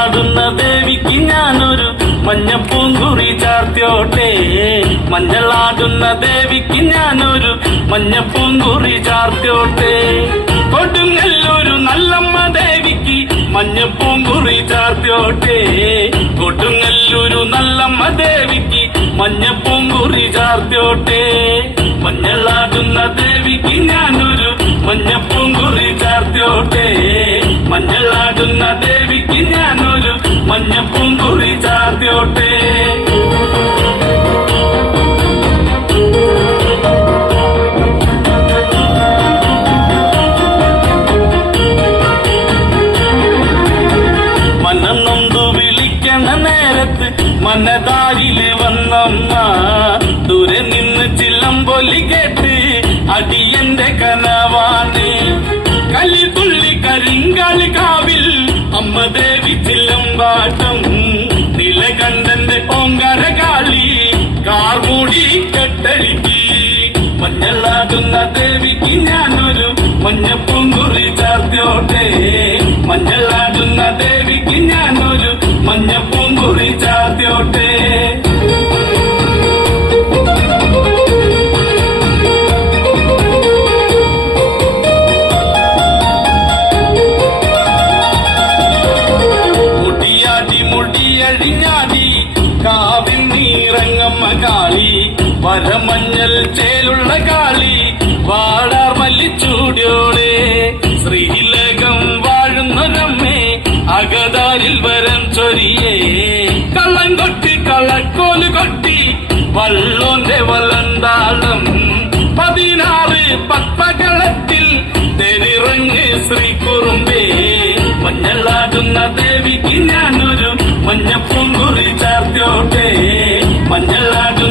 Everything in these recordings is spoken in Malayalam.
പാടുന്ന ദേവിക്ക് ഞാനൊരു മഞ്ഞ പൂങ്കുറി ചാർത്തിയോട്ടെ. മഞ്ഞളാടുന്ന ദേവിക്ക് ഞാനൊരു മഞ്ഞ പൂങ്കുറി ചാർത്തിയോട്ടെ. കൊടുങ്ങല്ലൊരു നല്ലമ്മ ദേവിക്ക് മഞ്ഞ പൂങ്കുറി ചാർത്തിയോട്ടെ. കൊടുങ്ങല്ലൊരു നല്ലമ്മ ദേവിക്ക് മഞ്ഞ പൂങ്കുറി ചാർത്തിയോട്ടെ. മഞ്ഞളാടുന്ന ദേവിക്ക് ഞാനൊരു മഞ്ഞ പൂങ്കുറി ചാർത്തിയോട്ടെ. മഞ്ഞളാടുന്ന ദേവിക്ക് ഞാനൊരു മഞ്ഞപ്പൂങ്കുറി ചാർത്തിയോട്ടെ. മനം നൊന്തു വിളിക്കണ നേരത്ത് മനതാരിൽ വന്നമ്മ. ദൂരെ നിന്ന് ചില്ലമ്പൊലി കേട്ട് അടിയന്റെ കനവാണ്. കലി തുള്ളി കരിങ്കാളി കാവിൽ അമ്മ ദേവി ചില്ലമ്പാട്ടം നിലകണ്ഠന്റെ ഓങ്കാര കാളി കാർമൂടി കെട്ടഴിക്കി മഞ്ഞളാടുന്ന ദേവിക്ക് ഞാനൊരു മഞ്ഞപ്പൂങ്കുറി ചാർത്തോട്ടെ മഞ്ഞളാടുന്ന ദേവിക്ക് ഞാനൊരു മഞ്ഞപ്പൂങ്കുറി മുടിയഴിഞ്ഞാടി കാവിൽ നീറങ്ങമ്മ കാളി വരമഞ്ഞൽ ചേലുള്ള കാളി വാടാർ മല്ലിച്ചൂടിയോളെ. ശ്രീലകം വാഴുന്നൊരമ്മേ അകതാരിൽ വരം ചൊരിയേ. കള്ളം കൊട്ടി കള്ളക്കോൽ കൊട്ടി വള്ളോന്റെ വലന്താളം. പതിനാറ് പത്മകളത്തിൽ തെരിറങ്ങ് ശ്രീ കുറുമ്പേ മഞ്ഞളാടുന്ന ദേവിക്ക് ഞാനൊരു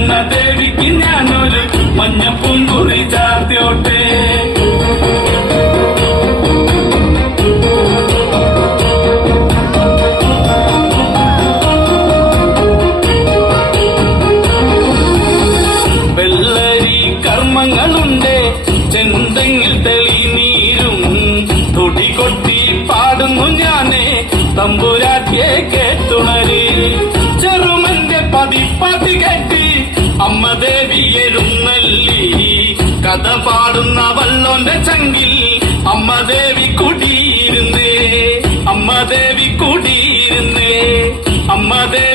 മഞ്ഞളാടുന്ന ദേവിക്ക് ഞാനൊരു മഞ്ഞപ്പൂങ്കുറി ചാർത്തിയോട്ടെ. വെള്ളരി കർമ്മങ്ങളുണ്ട് ചെന്തെങ്ങിൽ തെളിനീരും. തുടി കൊട്ടി പാടുന്നു ഞാനേ തമ്പുരാറ്റിയെ കേട്ടുണരി. എഴുന്നള്ളി കഥ പാടുന്ന വല്ലോന്റെ ചങ്കിൽ അമ്മ ദേവി കുടിയിരുന്നേ. അമ്മ ദേവി കുടിയിരുന്നേ. അമ്മ ദേവി